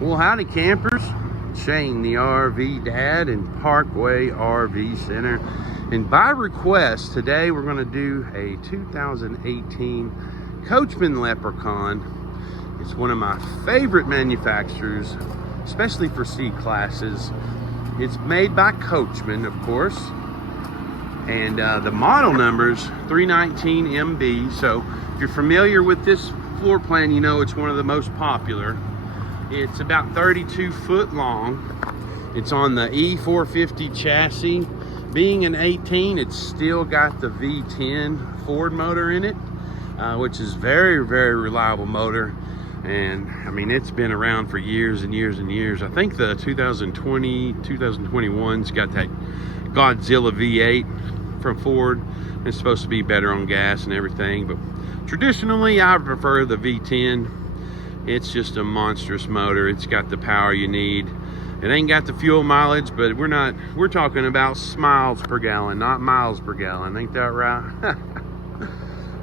Well, howdy campers. Shane, the RV Dad in Parkway RV Center. And by request, today we're going to do a 2018 Coachmen Leprechaun. It's one of my favorite manufacturers, especially for C classes. It's made by Coachmen, of course. And the model number's 319MB. So if you're familiar with this floor plan, you know it's one of the most popular. It's about 32 foot long. It's on the E450 chassis. Being an 18, it's still got the V10 Ford motor in it, which is very, very reliable motor. And I mean, it's been around for years and years and years. I think the 2021's got that Godzilla V8 from Ford. It's supposed to be better on gas and everything, but traditionally I prefer the V10. It's just a monstrous motor. It's got the power you need. It ain't got the fuel mileage, but we're talking about miles per gallon, not miles per gallon. Ain't that right?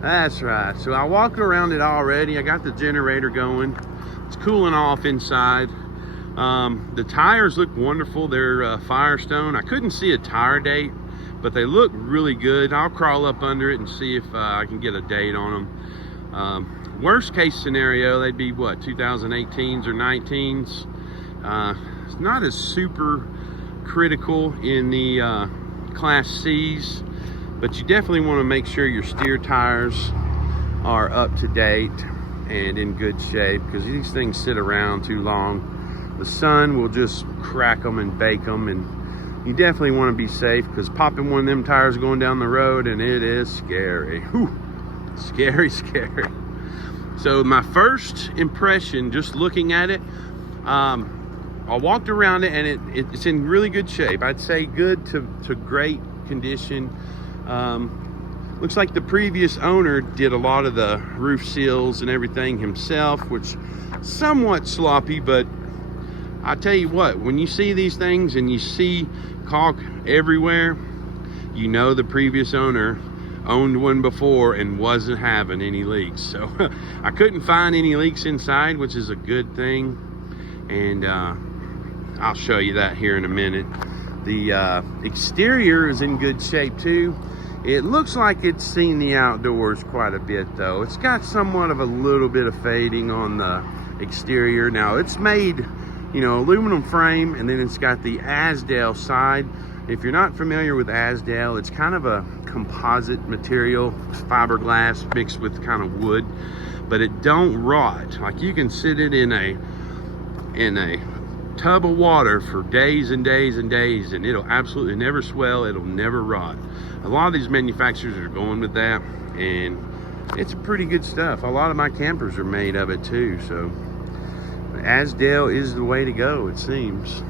That's right. So I walked around it already. I got the generator going. It's cooling off inside. The tires look wonderful. They're Firestone. I couldn't see a tire date, but they look really good. I'll crawl up under it and see if I can get a date on them. Worst case scenario, they'd be what, 2018s or 19s. It's not as super critical in the Class C's, but you definitely want to make sure your steer tires are up to date and in good shape, because these things sit around too long. The sun will just crack them and bake them, and you definitely want to be safe, because popping one of them tires going down the road, and it is scary. Whew. Scary, scary. So my first impression, just looking at it, I walked around it, and it's in really good shape. I'd say good to great condition. Looks like the previous owner did a lot of the roof seals and everything himself, which somewhat sloppy, but I tell you what, when you see these things and you see caulk everywhere, you know the previous owner owned one before and wasn't having any leaks. So I couldn't find any leaks inside, which is a good thing. And I'll show you that here in a minute. The exterior is in good shape too. It looks like it's seen the outdoors quite a bit though. It's got somewhat of a little bit of fading on the exterior. Now it's made, you know, aluminum frame, and then it's got the Azdel side. If you're not familiar with Azdel, it's kind of a composite material, fiberglass mixed with kind of wood, but it don't rot. Like, you can sit it in a tub of water for days and days and days, and it'll absolutely never swell. It'll never rot. A lot of these manufacturers are going with that, and it's pretty good stuff. A lot of my campers are made of it too, so Azdel is the way to go, it seems.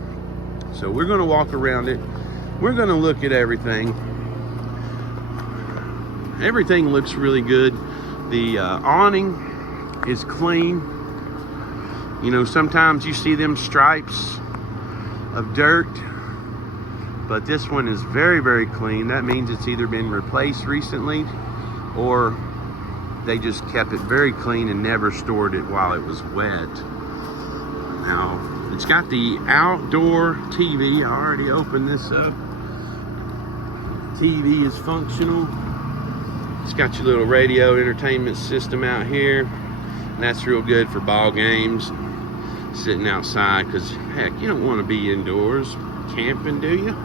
So we're going to walk around it. We're going to look at everything. Everything looks really good. The awning is clean. You know, sometimes you see them stripes of dirt, but this one is very, very clean. That means it's either been replaced recently, or they just kept it very clean and never stored it while it was wet. Now, it's got the outdoor TV. I already opened this up. TV is functional. It's got your little radio entertainment system out here. And that's real good for ball games, sitting outside, because heck, you don't want to be indoors camping, do you?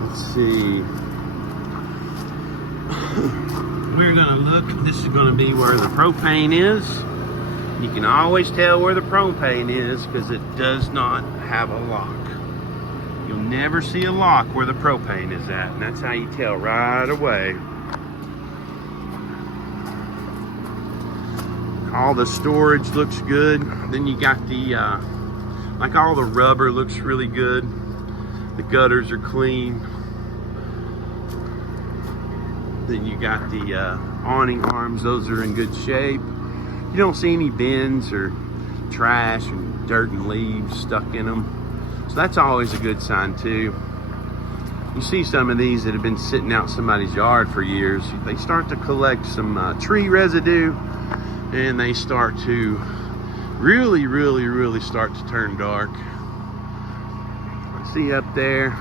Let's see. We're gonna look. This is gonna be where the propane is. You can always tell where the propane is because it does not have a lock. You'll never see a lock where the propane is at, and that's how you tell right away. All the storage looks good. Then you got the, like, all the rubber looks really good. The gutters are clean. Then you got the awning arms. Those are in good shape. You don't see any bins or trash and dirt and leaves stuck in them. So that's always a good sign too. You see some of these that have been sitting out somebody's yard for years. They start to collect some tree residue, and they start to really start to turn dark. See up there,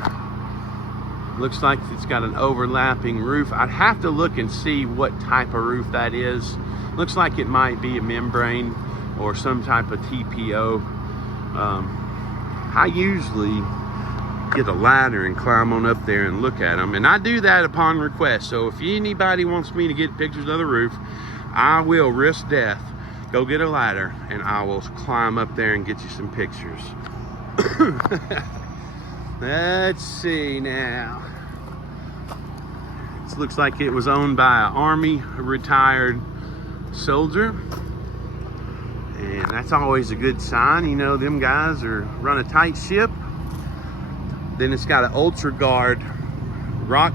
looks like it's got an overlapping roof. I'd have to look and see what type of roof that is. Looks like it might be a membrane or some type of TPO. I usually get a ladder and climb on up there and look at them, and I do that upon request. So if anybody wants me to get pictures of the roof, I will risk death, go get a ladder, and I will climb up there and get you some pictures. Let's see now. This looks like it was owned by an Army retired soldier, and that's always a good sign. You know, them guys run a tight ship. Then it's got an Ultra Guard rock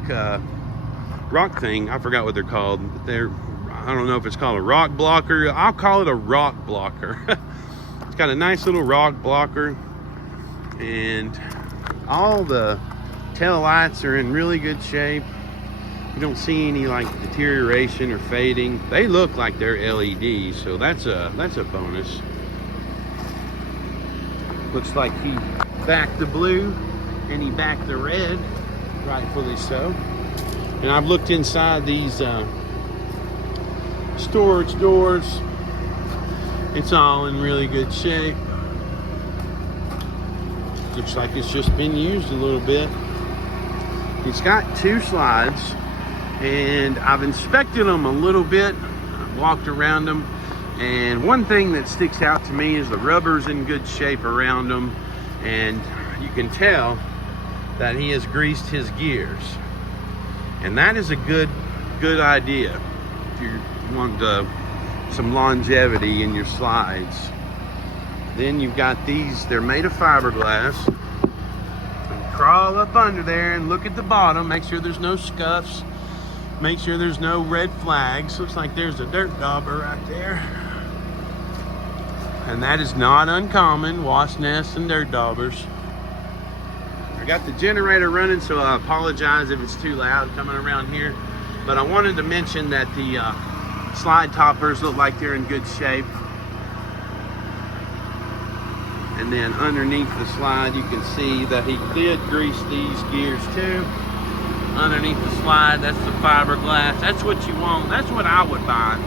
thing. I forgot what they're called. I don't know if it's called a rock blocker. I'll call it a rock blocker. It's got a nice little rock blocker, and all the tail lights are in really good shape. You don't see any like deterioration or fading. They look like they're LEDs, so that's a bonus. Looks like he backed the blue and he backed the red, rightfully so. And I've looked inside these storage doors. It's all in really good shape. Looks like it's just been used a little bit. It's got 2 slides, and I've inspected them a little bit. I've walked around them, and one thing that sticks out to me is the rubber's in good shape around them, and you can tell that he has greased his gears, and that is a good idea if you want some longevity in your slides. Then you've got these, they're made of fiberglass. Crawl up under there and look at the bottom, make sure there's no scuffs, make sure there's no red flags. Looks like there's a dirt dauber right there, and that is not uncommon, wasp nests and dirt daubers. I got the generator running, so I apologize if it's too loud coming around here, but I wanted to mention that the slide toppers look like they're in good shape. And then underneath the slide, you can see that he did grease these gears too. Underneath the slide, that's the fiberglass. That's what you want. That's what I would buy.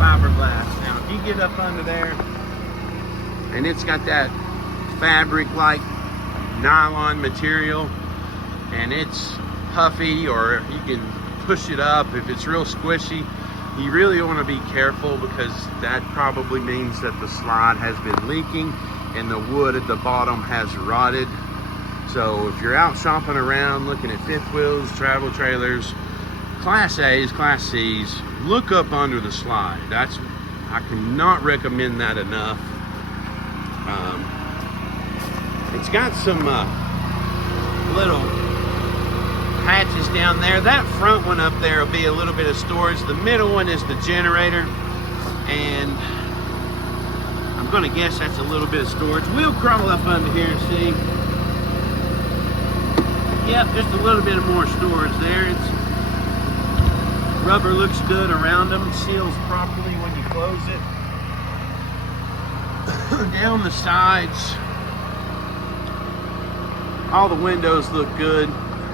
Fiberglass. Now, if you get up under there, and it's got that fabric-like nylon material, and it's puffy, or you can push it up if it's real squishy. You really want to be careful, because that probably means that the slide has been leaking and the wood at the bottom has rotted. So if you're out shopping around looking at fifth wheels, travel trailers, Class A's, Class C's, look up under the slide. I cannot recommend that enough. It's got some little hatches down there. That front one up there will be a little bit of storage. The middle one is the generator, and I'm gonna guess that's a little bit of storage. We'll crawl up under here and see. Yep, just a little bit of more storage there. Rubber looks good around them, seals properly when you close it. Down the sides, all the windows look good,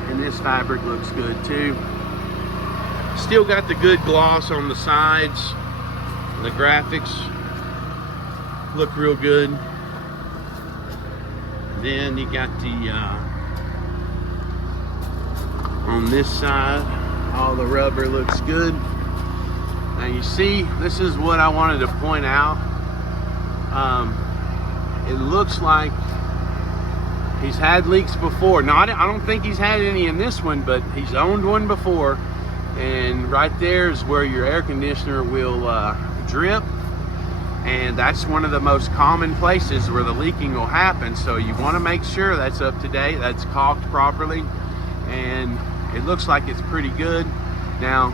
and this fabric looks good too. Still got the good gloss on the sides. The graphics look real good. Then you got the on this side, all the rubber looks good. Now you see, this is what I wanted to point out. It looks like he's had leaks before. Now, I don't think he's had any in this one, but he's owned one before. And right there is where your air conditioner will drip. And that's one of the most common places where the leaking will happen. So you want to make sure that's up to date, that's caulked properly. And it looks like it's pretty good. Now,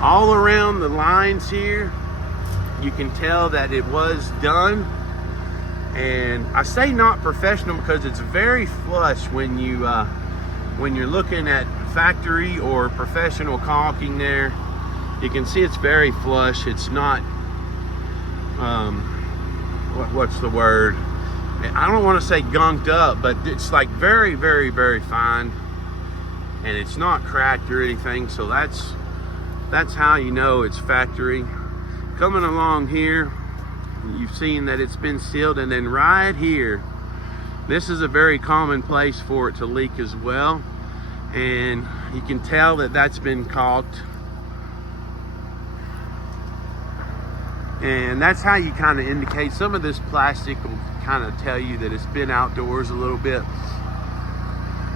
all around the lines here, you can tell that it was done. And I say not professional because it's very flush when you're looking at factory or professional caulking there. You can see it's very flush. It's not, what's the word? I don't want to say gunked up, but it's like very, very, very fine. And it's not cracked or anything, so that's how you know it's factory. Coming along here, you've seen that it's been sealed, and then right here, this is a very common place for it to leak as well. And you can tell that that's been caulked. And that's how you kind of indicate. Some of this plastic will kind of tell you that it's been outdoors a little bit.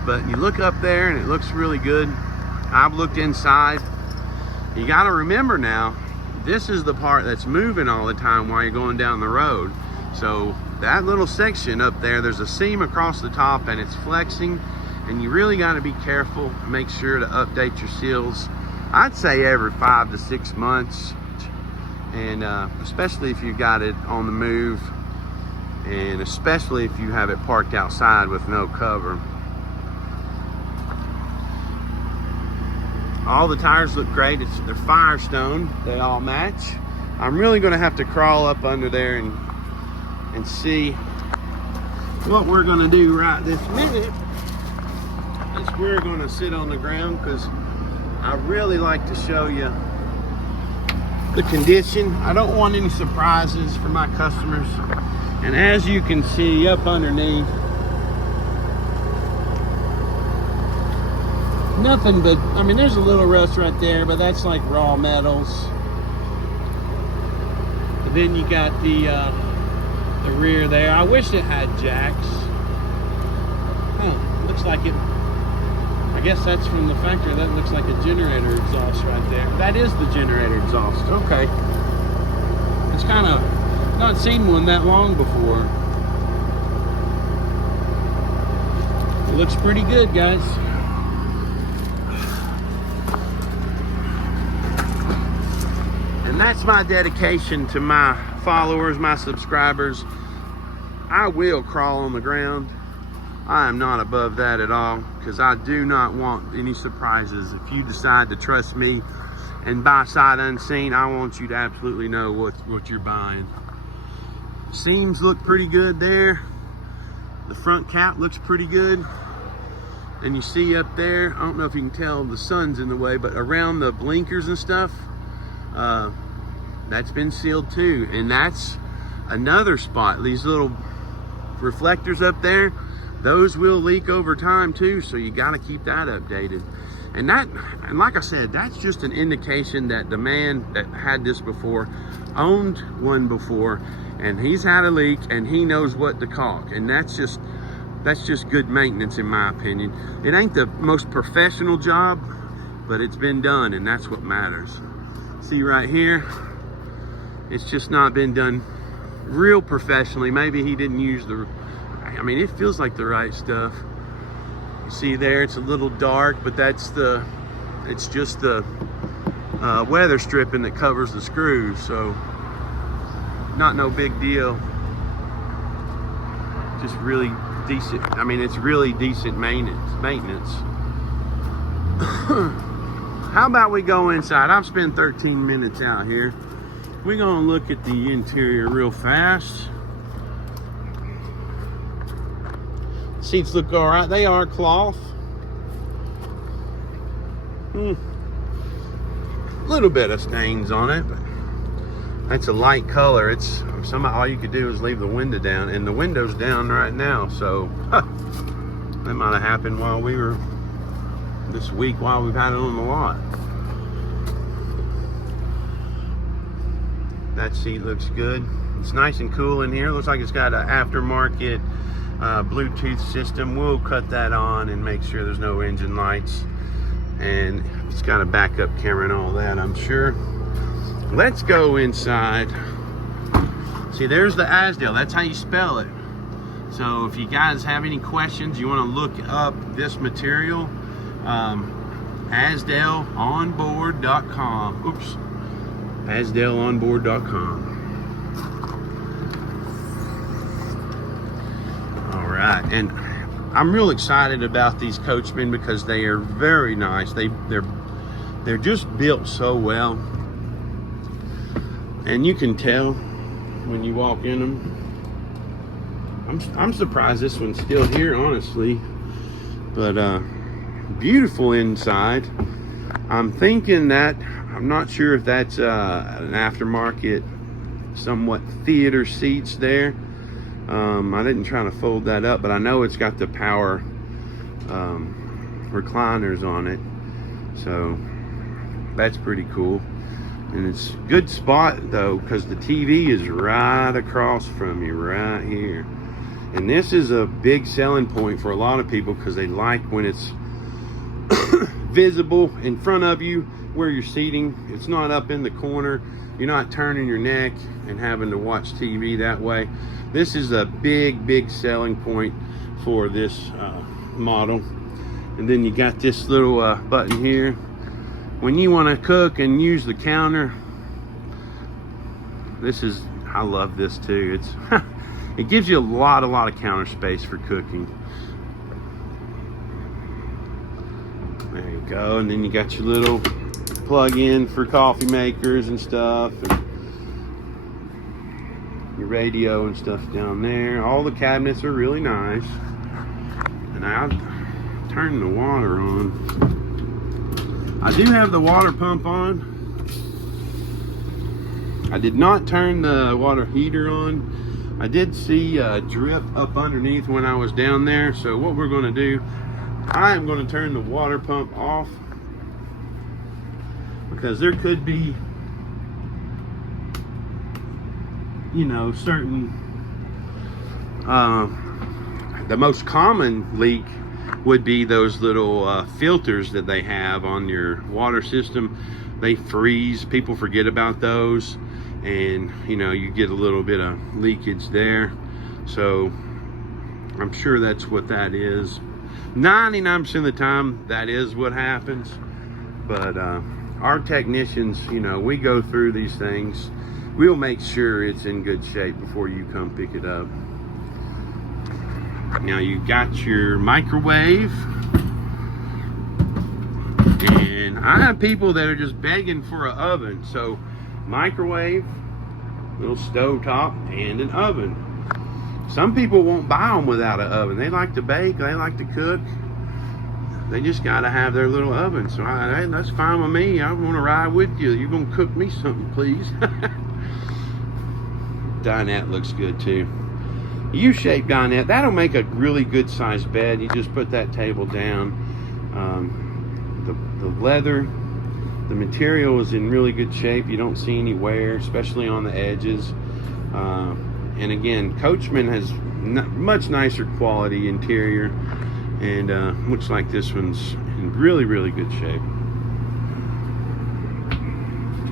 But you look up there and it looks really good. I've looked inside. You got to remember now, this is the part that's moving all the time while you're going down the road. So that little section up there, there's a seam across the top and it's flexing, and you really got to be careful. Make sure to update your seals. I'd say every 5 to 6 months, and especially if you got it on the move, and especially if you have it parked outside with no cover. All the tires look great. They're Firestone. They all match. I'm really going to have to crawl up under there and see what we're going to do right this minute. Is we're going to sit on the ground, because I really like to show you the condition. I don't want any surprises for my customers. And as you can see up underneath, nothing but, I mean, there's a little rust right there, but that's like raw metals. And then you got the rear there. I wish it had jacks. Looks like it. I guess that's from the factory. That looks like a generator exhaust right there. That is the generator exhaust. Okay. It's kind of not seen one that long before. It looks pretty good, guys. And that's my dedication to my followers, my subscribers. I will crawl on the ground. I am not above that at all, because I do not want any surprises. If you decide to trust me and buy sight unseen, I want you to absolutely know what you're buying. Seams look pretty good there. The front cap looks pretty good. And you see up there, I don't know if you can tell, the sun's in the way, but around the blinkers and stuff, that's been sealed too. And that's another spot. These little reflectors up there, those will leak over time too, so you got to keep that updated. And like I said, that's just an indication that the man that had this before owned one before, and he's had a leak and he knows what to caulk. And that's just good maintenance, in my opinion. It ain't the most professional job, but it's been done, and that's what matters. See right here, it's just not been done real professionally. Maybe he didn't use I mean, it feels like the right stuff. You see there, it's a little dark, but it's just the weather stripping that covers the screws, so not no big deal. Just really decent. I mean, it's really decent maintenance. How about we go inside? I've spent 13 minutes out here. We're gonna look at the interior real fast. Seats look all right. They are cloth. A little bit of stains on it, but that's a light color. It's all you could do is leave the window down, and the window's down right now. So that might have happened while we were this week while we've had it on the lot. That seat looks good. It's nice and cool in here. Looks like it's got an aftermarket Bluetooth system. We'll cut that on and make sure there's no engine lights, and it's got a backup camera and all that, I'm sure. Let's go inside. See, there's the Asdale. That's how you spell it. So if you guys have any questions, you want to look up this material, AsdaleOnboard.com. Oops, AsdaleOnboard.com. All right, and I'm real excited about these Coachmen because they are very nice. They're just built so well. And you can tell when you walk in them. I'm surprised this one's still here, honestly. But beautiful inside. I'm thinking that, I'm not sure if that's an aftermarket, somewhat theater seats there. I didn't try to fold that up, but I know it's got the power recliners on it. So that's pretty cool. And it's a good spot though, because the TV is right across from you, right here. And this is a big selling point for a lot of people, because they like when it's visible in front of you where you're seating. It's not up in the corner. You're not turning your neck and having to watch TV that way. This is a big selling point for this model. And then you got this little button here. When you want to cook and use the counter, this is, I love this too. It's it gives you a lot of counter space for cooking. There you go. And then you got your little plug-in for coffee makers and stuff, and your radio and stuff down there. All the cabinets are really nice. And I'll turn the water on. I do have the water pump on. I did not turn the water heater on. I did see a drip up underneath when I was down there. So what we're going to do, I am going to turn the water pump off, because there could be, you know, certain, the most common leak would be those little filters that they have on your water system. They freeze. People forget about those, and you know, you get a little bit of leakage there. So I'm sure that's what that is. 99% of the time that is what happens. But our technicians, you know, we go through these things. We'll make sure it's in good shape before you come pick it up. Now you got your microwave, and I have people that are just begging for an oven. So microwave, little stove top, and an oven. Some people won't buy them without an oven. They like to bake, they like to cook. They just gotta have their little oven. So hey, that's fine with me. I want to ride with you. You're gonna cook me something, please. Dinette looks good too. U-shaped dinette, that'll make a really good sized bed. You just put that table down. The leather, the material is in really good shape. You don't see any wear, especially on the edges. And again, Coachmen has much nicer quality interior, and looks like this one's in really good shape.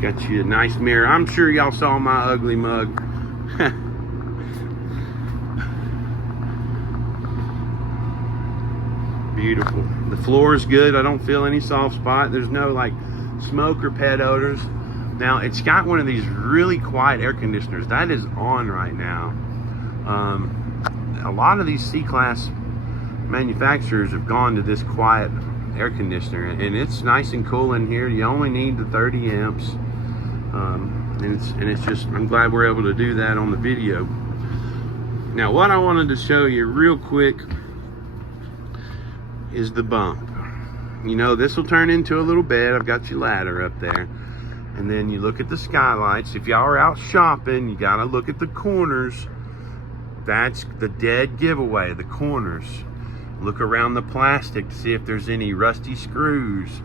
Got you a nice mirror. I'm sure y'all saw my ugly mug. Beautiful. The floor is good. I don't feel any soft spot. There's no like smoke or pet odors. Now it's got one of these really quiet air conditioners that is on right now. A lot of these C-class manufacturers have gone to this quiet air conditioner, and it's nice and cool in here. You only need the 30 amps, and it's just, I'm glad we're able to do that on the video. Now what I wanted to show you real quick is the bump. You know, this will turn into a little bed. I've got your ladder up there. And then you look at the skylights. If y'all are out shopping, you gotta look at the corners. That's the dead giveaway, the corners. Look around the plastic to see if there's any rusty screws.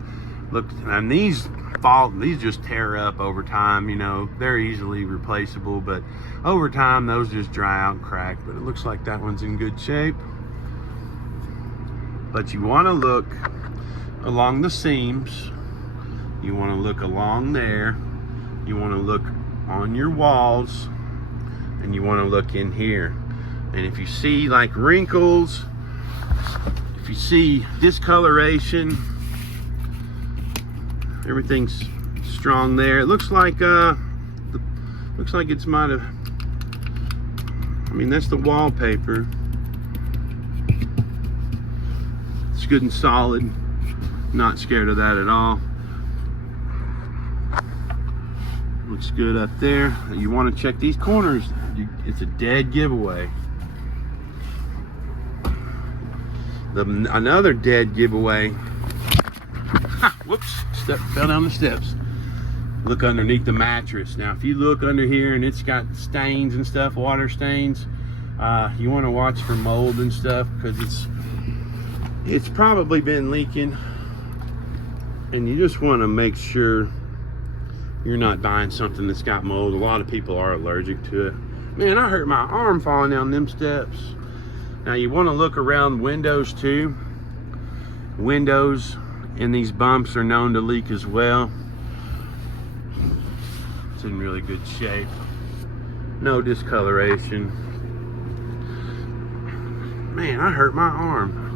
Look, and these just tear up over time, you know. They're easily replaceable, but over time those just dry out and crack. But it looks like that one's in good shape. But you wanna look along the seams. You want to look along there. You want to look on your walls, and you want to look in here. And if you see like wrinkles, if you see discoloration, everything's strong there. It looks like it's might have, I mean, that's the wallpaper. It's good and solid. Not scared of that at all. Looks good up there. You want to check these corners. It's a dead giveaway. Another dead giveaway. Ha, whoops, fell down the steps. Look underneath the mattress. Now, if you look under here and it's got stains and stuff, water stains, you want to watch for mold and stuff, because it's probably been leaking, and you just want to make sure you're not buying something that's got mold. A lot of people are allergic to it. Man, I hurt my arm falling down them steps. Now, you want to look around windows too. Windows and these bumps are known to leak as well. It's in really good shape. No discoloration. Man, I hurt my arm.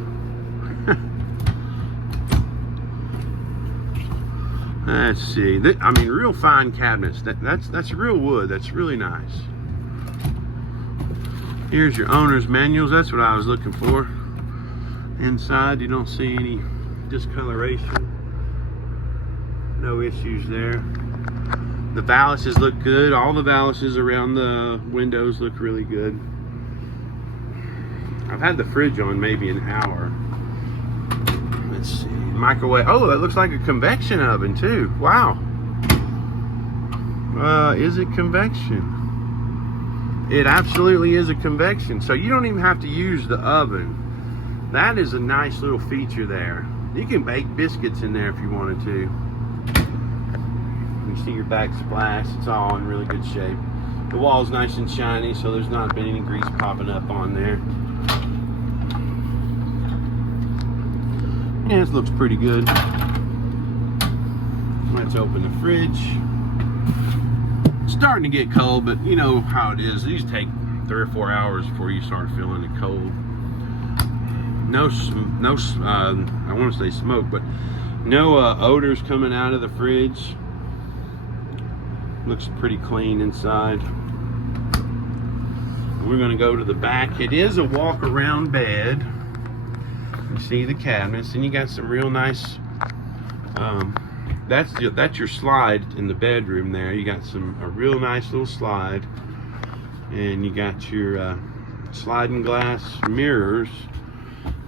Let's see. I mean, real fine cabinets. That's real wood. That's really nice. Here's your owner's manuals. That's what I was looking for. Inside, you don't see any discoloration. No issues there. The balances look good. All the balances around the windows look really good. I've had the fridge on maybe an hour. Let's see. Microwave. Oh, that looks like a convection oven too. Wow. Is it convection? It absolutely is a convection. So you don't even have to use the oven. That is a nice little feature there. You can bake biscuits in there if you wanted to. You see your backsplash. It's all in really good shape. The wall's nice and shiny, so there's not been any grease popping up on there. Yeah, this looks pretty good. Let's open the fridge. It's starting to get cold, but you know how it is. These take 3 or 4 hours before you start feeling it cold. No, I want to say smoke, but no odors coming out of the fridge. Looks pretty clean inside. We're going to go to the back. It is a walk-around bed. You see the cabinets, and you got some real nice. That's your slide in the bedroom there. You got a real nice little slide, and you got your sliding glass mirrors.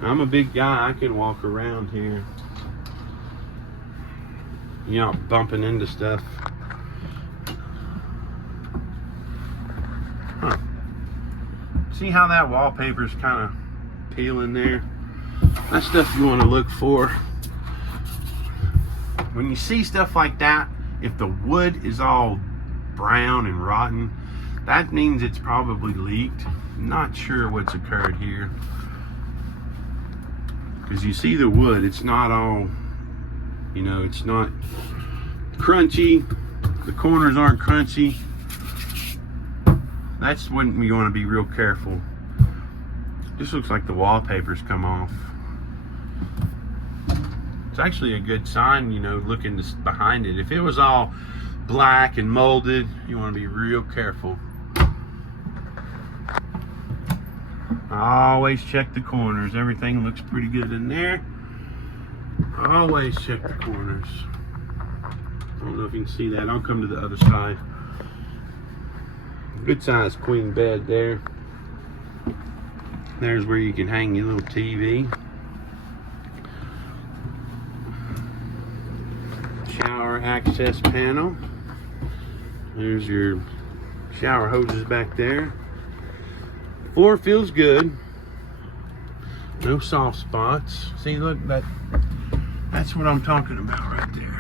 I'm a big guy. I can walk around here. You're not bumping into stuff. Huh. See how that wallpaper's kind of peeling there? That's stuff you want to look for. When you see stuff like that, if the wood is all brown and rotten, that means it's probably leaked. I'm not sure what's occurred here. Because you see the wood, it's not all, you know, it's not crunchy. The corners aren't crunchy. That's when you want to be real careful. This looks like the wallpaper's come off. It's actually a good sign, you know, looking behind it. If it was all black and molded, you want to be real careful. I always check the corners. Everything looks pretty good in there. Always check the corners. I don't know if you can see that. I'll come to the other side. Good size queen bed there. There's where you can hang your little TV. Shower access panel. There's your shower hoses back there. Floor feels good. No soft spots. See, look, that's what I'm talking about right there.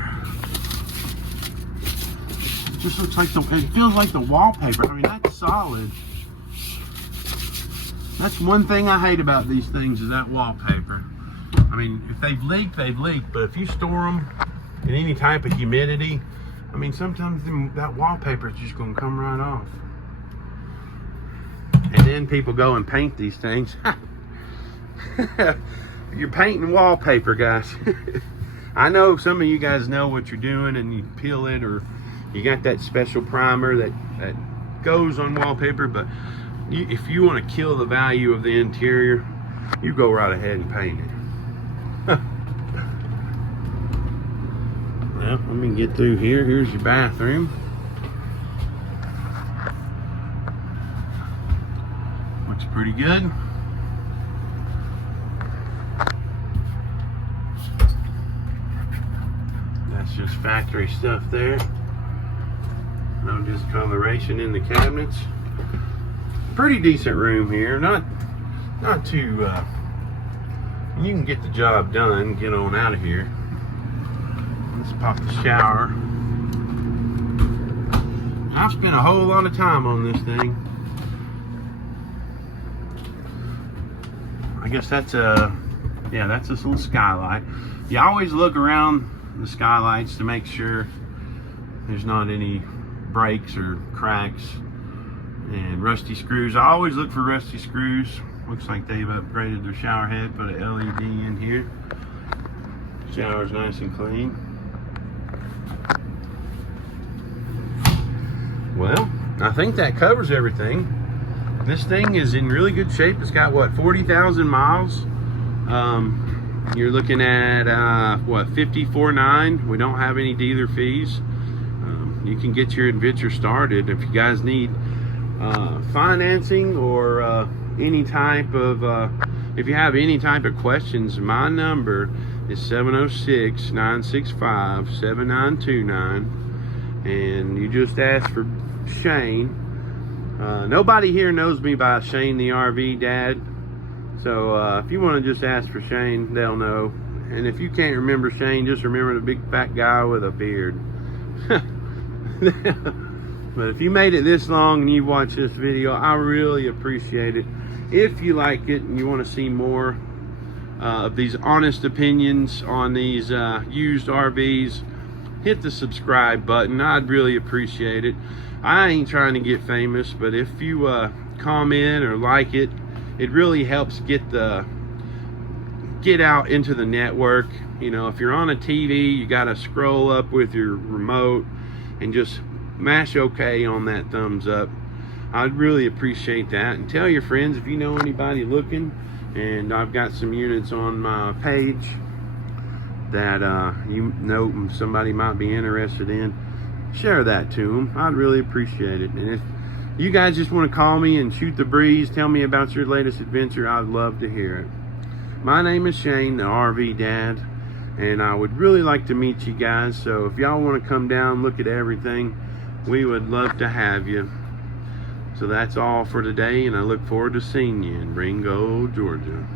It just looks like it feels like the wallpaper. I mean, that's solid. That's one thing I hate about these things, is that wallpaper. I mean, if they've leaked, they've leaked. But if you store them in any type of humidity, I mean, sometimes that wallpaper is just going to come right off. And then people go and paint these things. You're painting wallpaper, guys. I know some of you guys know what you're doing, and you peel it, or you got that special primer that goes on wallpaper, but if you want to kill the value of the interior, you go right ahead and paint it. Well, let me get through here. Here's your bathroom. pretty good. That's just factory stuff there. No discoloration in the cabinets. Pretty decent room here. Not too. You can get the job done. Get on out of here. Let's pop the shower. I've spent a whole lot of time on this thing. I guess that's that's this little skylight. You always look around the skylights to make sure there's not any breaks or cracks and rusty screws. I always look for rusty screws. Looks like they've upgraded their shower head, put an LED in here. Shower's nice and clean. Well, I think that covers everything. This thing is in really good shape. It's got, what, 40,000 miles? You're looking at, what, $54.9. We don't have any dealer fees. You can get your adventure started. If you guys need financing or any type of, if you have any type of questions, my number is 706-965-7929. And you just ask for Shane. Nobody here knows me by Shane the RV Dad, so if you want to just ask for Shane, they'll know. And if you can't remember Shane, just remember the big fat guy with a beard. But if you made it this long and you watched this video, I really appreciate it. If you like it and you want to see more of these honest opinions on these used RVs, hit the subscribe button. I'd really appreciate it. I ain't trying to get famous, but if you comment or like it, it really helps get out into the network. You know, if you're on a TV, you got to scroll up with your remote and just mash OK on that thumbs up. I'd really appreciate that. And tell your friends if you know anybody looking. And I've got some units on my page that you know somebody might be interested in. Share that to them. I'd really appreciate it. And if you guys just want to call me and shoot the breeze, tell me about your latest adventure, I'd love to hear it. My name is Shane, the RV Dad, and I would really like to meet you guys. So if y'all want to come down, look at everything, we would love to have you. So that's all for today, and I look forward to seeing you in Ringo, Georgia.